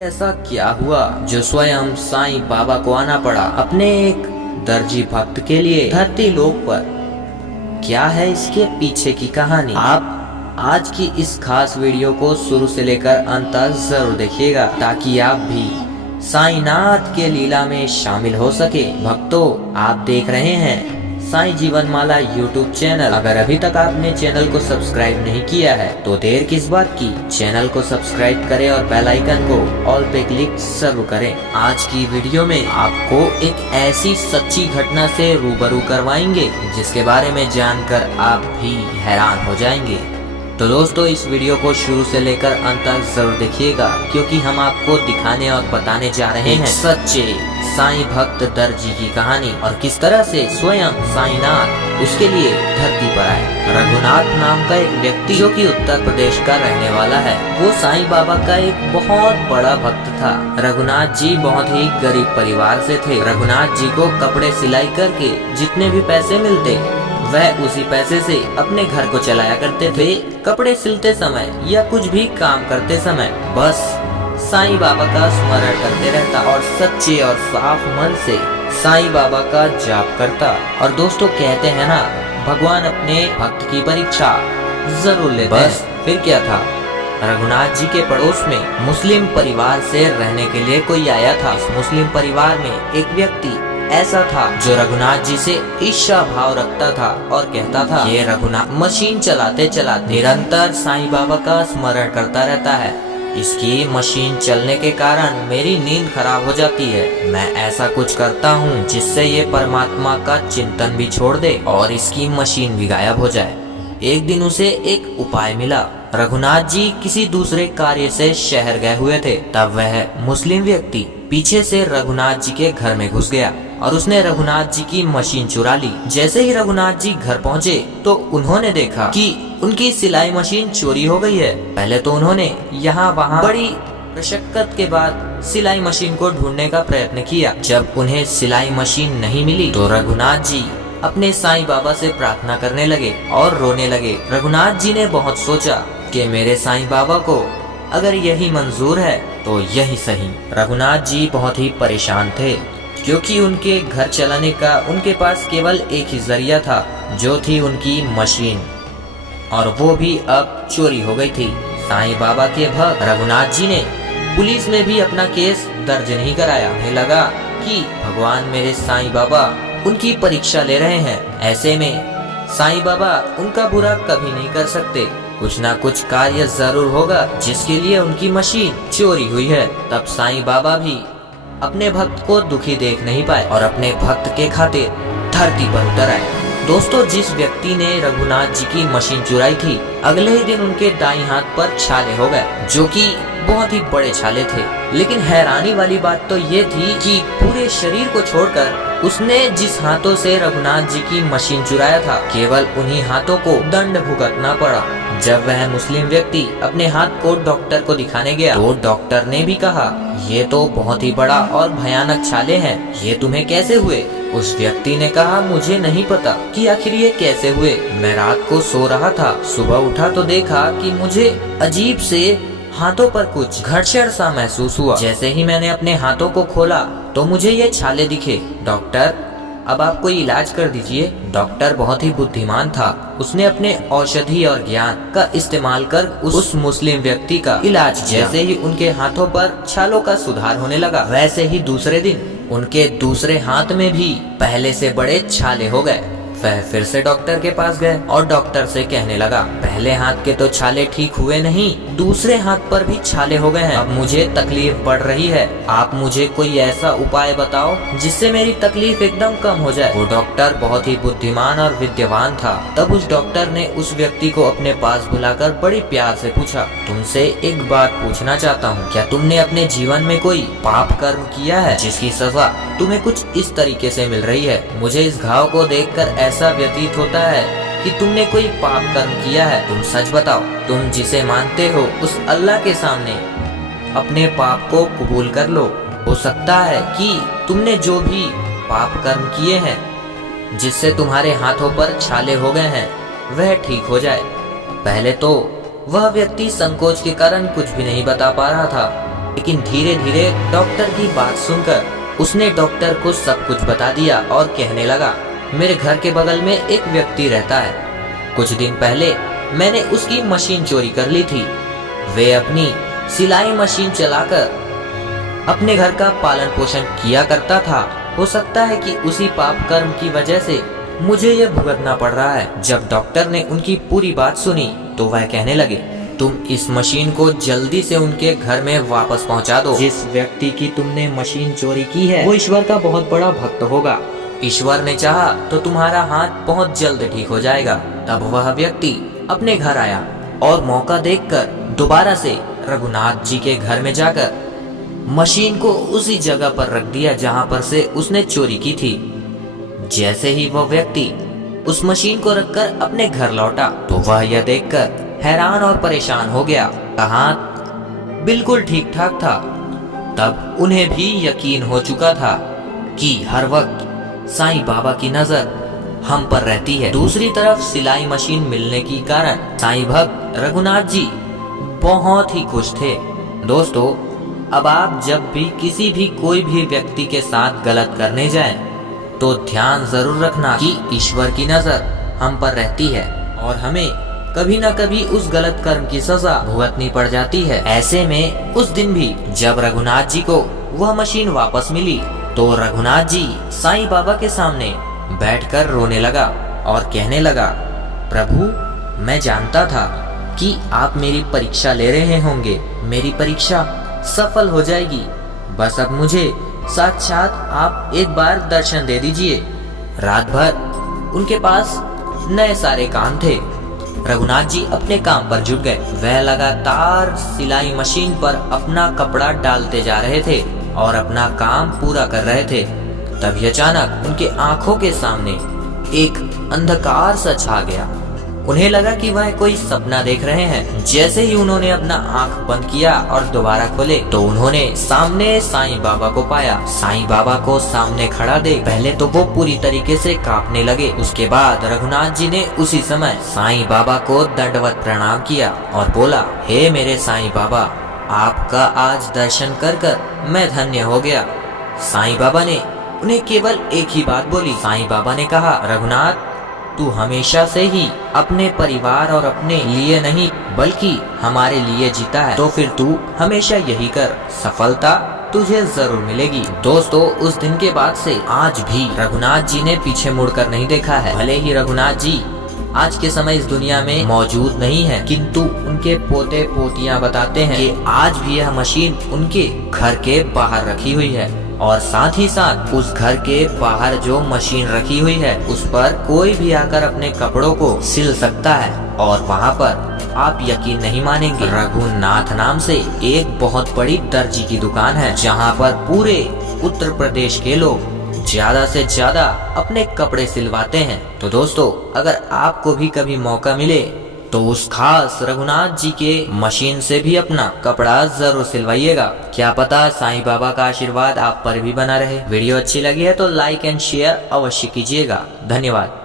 ऐसा क्या हुआ जो स्वयं साईं बाबा को आना पड़ा अपने एक दर्जी भक्त के लिए धरती लोक पर। क्या है इसके पीछे की कहानी, आप आज की इस खास वीडियो को शुरू से लेकर अंत तक जरूर देखिएगा ताकि आप भी साईनाथ के लीला में शामिल हो सके। भक्तों, आप देख रहे हैं साईं जीवन माला यूट्यूब चैनल। अगर अभी तक आपने चैनल को सब्सक्राइब नहीं किया है तो देर किस बात की, चैनल को सब्सक्राइब करें और बेल आइकन को ऑल पे क्लिक जरूर करें। आज की वीडियो में आपको एक ऐसी सच्ची घटना से रूबरू करवाएंगे जिसके बारे में जानकर आप भी हैरान हो जाएंगे। तो दोस्तों, इस वीडियो को शुरू से लेकर अंत तक जरूर देखिएगा क्योंकि हम आपको दिखाने और बताने जा रहे हैं सच्चे साईं भक्त दर्जी की कहानी और किस तरह से स्वयं साईनाथ उसके लिए धरती पर आए। रघुनाथ नाम का एक व्यक्ति जो कि उत्तर प्रदेश का रहने वाला है, वो साईं बाबा का एक बहुत बड़ा भक्त था। रघुनाथ जी बहुत ही गरीब परिवार से थे। रघुनाथ जी को कपड़े सिलाई करके जितने भी पैसे मिलते वह उसी पैसे से अपने घर को चलाया करते थे। कपड़े सिलते समय या कुछ भी काम करते समय बस साईं बाबा का स्मरण करते रहता और सच्चे और साफ मन से साईं बाबा का जाप करता। और दोस्तों, कहते हैं ना, भगवान अपने भक्त की परीक्षा जरूर लेते हैं। बस फिर क्या था, रघुनाथ जी के पड़ोस में मुस्लिम परिवार से रहने के लिए कोई आया था। इस मुस्लिम परिवार में एक व्यक्ति ऐसा था जो रघुनाथ जी से ईर्ष्या भाव रखता था और कहता था, ये रघुनाथ मशीन चलाते चलाते निरंतर साईं बाबा का स्मरण करता रहता है। इसकी मशीन चलने के कारण मेरी नींद खराब हो जाती है। मैं ऐसा कुछ करता हूँ जिससे ये परमात्मा का चिंतन भी छोड़ दे और इसकी मशीन भी गायब हो जाए। एक दिन उसे एक उपाय मिला। रघुनाथ जी किसी दूसरे कार्य से शहर गए हुए थे, तब वह मुस्लिम व्यक्ति पीछे से रघुनाथ जी के घर में घुस गया और उसने रघुनाथ जी की मशीन चुरा ली। जैसे ही रघुनाथ जी घर पहुँचे तो उन्होंने देखा कि उनकी सिलाई मशीन चोरी हो गई है। पहले तो उन्होंने यहाँ वहाँ बड़ी मशक्कत के बाद सिलाई मशीन को ढूंढने का प्रयत्न किया। जब उन्हें सिलाई मशीन नहीं मिली तो रघुनाथ जी अपने साईं बाबा से प्रार्थना करने लगे और रोने लगे। रघुनाथ जी ने बहुत सोचा कि मेरे साईं बाबा को अगर यही मंजूर है तो यही सही। रघुनाथ जी बहुत ही परेशान थे क्योंकि उनके घर चलाने का उनके पास केवल एक ही जरिया था, जो थी उनकी मशीन, और वो भी अब चोरी हो गई थी। साईं बाबा के भक्त रघुनाथ जी ने पुलिस में भी अपना केस दर्ज नहीं कराया। उन्हें लगा कि भगवान मेरे साईं बाबा उनकी परीक्षा ले रहे हैं, ऐसे में साईं बाबा उनका बुरा कभी नहीं कर सकते। कुछ ना कुछ कार्य जरूर होगा जिसके लिए उनकी मशीन चोरी हुई है। तब साईं बाबा भी अपने भक्त को दुखी देख नहीं पाए और अपने भक्त के खातिर धरती पर उतर आए। दोस्तों, जिस व्यक्ति ने रघुनाथ जी की मशीन चुराई थी, अगले ही दिन उनके दाईं हाथ पर छाले हो गए, जो कि बहुत ही बड़े छाले थे। लेकिन हैरानी वाली बात तो ये थी कि पूरे शरीर को छोड़कर उसने जिस हाथों से रघुनाथ जी की मशीन चुराया था, केवल उन्हीं हाथों को दंड भुगतना पड़ा। जब वह मुस्लिम व्यक्ति अपने हाथ को डॉक्टर को दिखाने गया तो डॉक्टर ने भी कहा, ये तो बहुत ही बड़ा और भयानक छाले हैं, ये तुम्हें कैसे हुए? उस व्यक्ति ने कहा, मुझे नहीं पता कि आखिर ये कैसे हुए। मैं रात को सो रहा था, सुबह उठा तो देखा कि मुझे अजीब से हाथों पर कुछ घर्षण सा महसूस हुआ। जैसे ही मैंने अपने हाथों को खोला तो मुझे ये छाले दिखे। डॉक्टर, अब आप कोई इलाज कर दीजिए। डॉक्टर बहुत ही बुद्धिमान था, उसने अपने औषधि और ज्ञान का इस्तेमाल कर उस मुस्लिम व्यक्ति का इलाज किया। जैसे ही उनके हाथों पर छालों का सुधार होने लगा, वैसे ही दूसरे दिन उनके दूसरे हाथ में भी पहले से बड़े छाले हो गए। वह फिर से डॉक्टर के पास गए और डॉक्टर से कहने लगा, पहले हाथ के तो छाले ठीक हुए नहीं, दूसरे हाथ पर भी छाले हो गए हैं। अब मुझे तकलीफ बढ़ रही है, आप मुझे कोई ऐसा उपाय बताओ जिससे मेरी तकलीफ एकदम कम हो जाए। वो डॉक्टर बहुत ही बुद्धिमान और विद्यावान था। तब उस डॉक्टर ने उस व्यक्ति को अपने पास बुलाकर बड़ी प्यार से पूछा, तुमसे एक बात पूछना चाहता हूँ, क्या तुमने अपने जीवन में कोई पाप कर्म किया है जिसकी सजा तुम्हें कुछ इस तरीके से मिल रही है? मुझे इस घाव को देखकर ऐसा व्यतीत होता है कि तुमने कोई पाप कर्म किया है। तुम सच बताओ, तुम जिसे मानते हो उस अल्लाह के सामने अपने पाप को कबूल कर लो। हो सकता है कि तुमने जो भी पाप कर्म किए हैं जिससे तुम्हारे हाथों पर छाले हो गए हैं वह ठीक हो जाए। पहले तो वह व्यक्ति संकोच के कारण कुछ भी नहीं बता पा रहा था, लेकिन धीरे धीरे डॉक्टर की बात सुनकर उसने डॉक्टर को सब कुछ बता दिया और कहने लगा, मेरे घर के बगल में एक व्यक्ति रहता है। कुछ दिन पहले मैंने उसकी मशीन चोरी कर ली थी। वे अपनी सिलाई मशीन चलाकर अपने घर का पालन पोषण किया करता था। हो सकता है कि उसी पाप कर्म की वजह से मुझे यह भुगतना पड़ रहा है। जब डॉक्टर ने उनकी पूरी बात सुनी तो वह कहने लगे, तुम इस मशीन को जल्दी से उनके घर में वापस पहुंचा दो। जिस व्यक्ति की तुमने मशीन चोरी की है वो ईश्वर का बहुत बड़ा भक्त होगा। ईश्वर ने चाहा तो तुम्हारा हाथ बहुत जल्द ठीक हो जाएगा। तब वह व्यक्ति अपने घर आया और मौका देखकर दोबारा से रघुनाथ जी के घर में जाकर मशीन को उसी जगह पर रख दिया जहां पर से उसने चोरी की थी। जैसे ही वह व्यक्ति उस मशीन को रखकर अपने घर लौटा तो वह यह देखकर हैरान और परेशान हो गया। हाथ बिल्कुल ठीक ठाक था। तब उन्हें भी यकीन हो चुका था कि हर वक्त साईं बाबा की नजर हम पर रहती है। दूसरी तरफ सिलाई मशीन मिलने के कारण साईं भक्त रघुनाथ जी बहुत ही खुश थे। दोस्तों, अब आप जब भी किसी भी कोई भी व्यक्ति के साथ गलत करने जाएं, तो ध्यान जरूर रखना कि ईश्वर की नजर हम पर रहती है और हमें कभी न कभी उस गलत कर्म की सजा भुगतनी पड़ जाती है। ऐसे में उस दिन भी जब रघुनाथ जी को वह मशीन वापस मिली तो रघुनाथ जी साईं बाबा के सामने बैठकर रोने लगा और कहने लगा, प्रभु, मैं जानता था कि आप मेरी परीक्षा ले रहे होंगे। मेरी परीक्षा सफल हो जाएगी। बस अब मुझे साक्षात आप एक बार दर्शन दे दीजिए। रात भर उनके पास नए सारे काम थे। रघुनाथ जी अपने काम पर जुट गए। वह लगातार सिलाई मशीन पर अपना कपड़ा डालते जा रहे थे और अपना काम पूरा कर रहे थे। तभी अचानक उनके आंखों के सामने एक अंधकार सा छा गया। उन्हें लगा कि वह कोई सपना देख रहे हैं। जैसे ही उन्होंने अपना आंख बंद किया और दोबारा खोले तो उन्होंने सामने साईं बाबा को पाया। साईं बाबा को सामने खड़ा देख पहले तो वो पूरी तरीके से कांपने लगे। उसके बाद रघुनाथ जी ने उसी समय साईं बाबा को दंडवत प्रणाम किया और बोला, हे मेरे साईं बाबा, आपका आज दर्शन कर मैं धन्य हो गया। साईं बाबा ने उन्हें केवल एक ही बात बोली। साईं बाबा ने कहा, रघुनाथ, तू हमेशा से ही अपने परिवार और अपने लिए नहीं बल्कि हमारे लिए जीता है, तो फिर तू हमेशा यही कर, सफलता तुझे जरूर मिलेगी। दोस्तों, उस दिन के बाद से आज भी रघुनाथ जी ने पीछे मुड़कर नहीं देखा है। भले ही रघुनाथ जी आज के समय इस दुनिया में मौजूद नहीं है, किंतु उनके पोते पोतियां बताते हैं कि आज भी यह मशीन उनके घर के बाहर रखी हुई है और साथ ही साथ उस घर के बाहर जो मशीन रखी हुई है उस पर कोई भी आकर अपने कपड़ों को सिल सकता है। और वहाँ पर आप यकीन नहीं मानेंगे, रघुनाथ नाम से एक बहुत बड़ी दर्जी की दुकान है जहाँ पर पूरे उत्तर प्रदेश के लोग ज्यादा से ज्यादा अपने कपड़े सिलवाते हैं। तो दोस्तों, अगर आपको भी कभी मौका मिले तो उस खास रघुनाथ जी के मशीन से भी अपना कपड़ा जरूर सिलवाइएगा। क्या पता साईं बाबा का आशीर्वाद आप पर भी बना रहे। वीडियो अच्छी लगी है तो लाइक एंड शेयर अवश्य कीजिएगा। धन्यवाद।